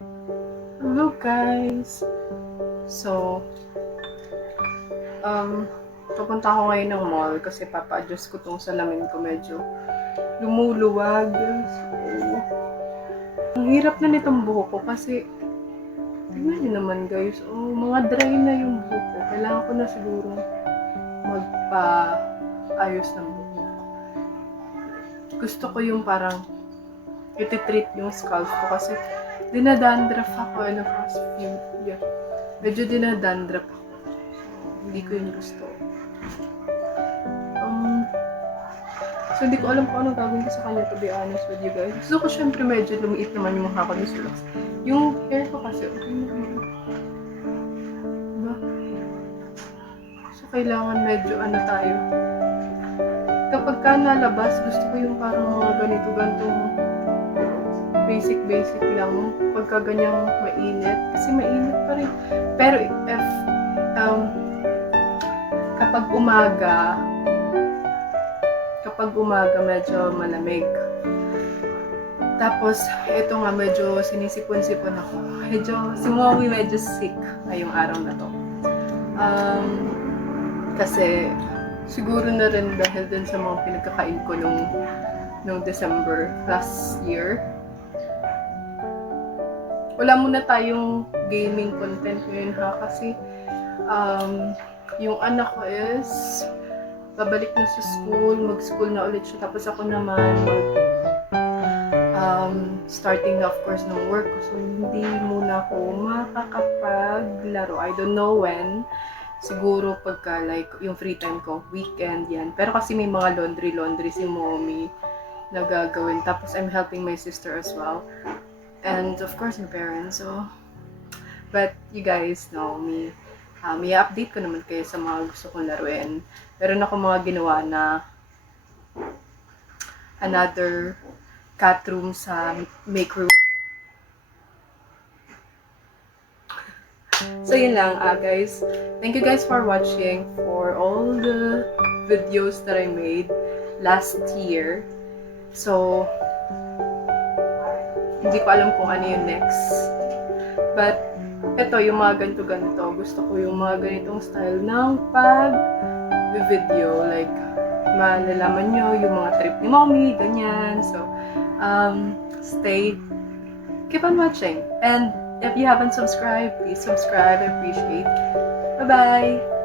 Hello guys! So, papunta ako ngayon ng mall kasi papa-adjust ko tong salamin ko, medyo lumuluwag. So, ang hirap na nitong buhok ko kasi tignan niyo naman guys, mga dry na yung buhok ko. Kailangan ko na siguro magpa-ayos ng buhok. Gusto ko yung parang iti-treat yung scalp ko kasi dinadandruff ako in the past few years. Medyo dinadandruff ako. Hindi ko yun gusto. So, hindi ko alam kung anong gagawin ko sa kanya, to be honest with you guys. Gusto ko syempre medyo lumiit naman yung mukha ko ni Sulax. Yung hair ko kasi, okay naman. Diba? So, kailangan medyo tayo. Kapag ka nalabas, gusto ko yung parang mga ganitong basic lang. Pagka ganyang mainit. Kasi mainit pa rin. Pero if kapag umaga medyo malamig. Tapos, ito nga medyo sinisipon-sipon ako. Si Mommy medyo sick ngayong araw na to. Kasi, siguro na rin dahil din sa mga pinagkakain ko nung December last year. Wala muna tayong gaming content ngayon ha, kasi yung anak ko is babalik na sa school, mag-school na ulit siya. Tapos ako naman starting na of course ng work ko. So hindi muna ako makakapaglaro. I don't know when. Siguro pagka like yung free time ko, weekend yan. Pero kasi may mga laundry si Mommy na gagawin. Tapos I'm helping my sister as well. And of course my parents. So, but you guys know me. May update ko naman kayo sa mga gusto kong laruin. Meron ako mga ginawa na another cat room sa make room. So yun lang guys. Thank you guys for watching for all the videos that I made last year. So, hindi ko alam kung ano yung next. But, ito, yung mga ganito. Gusto ko yung mga ganitong style ng pag-video. Like, malalaman nyo yung mga trip ni Mommy, ganyan. So, keep on watching. And if you haven't subscribed, please subscribe. I appreciate. Bye-bye!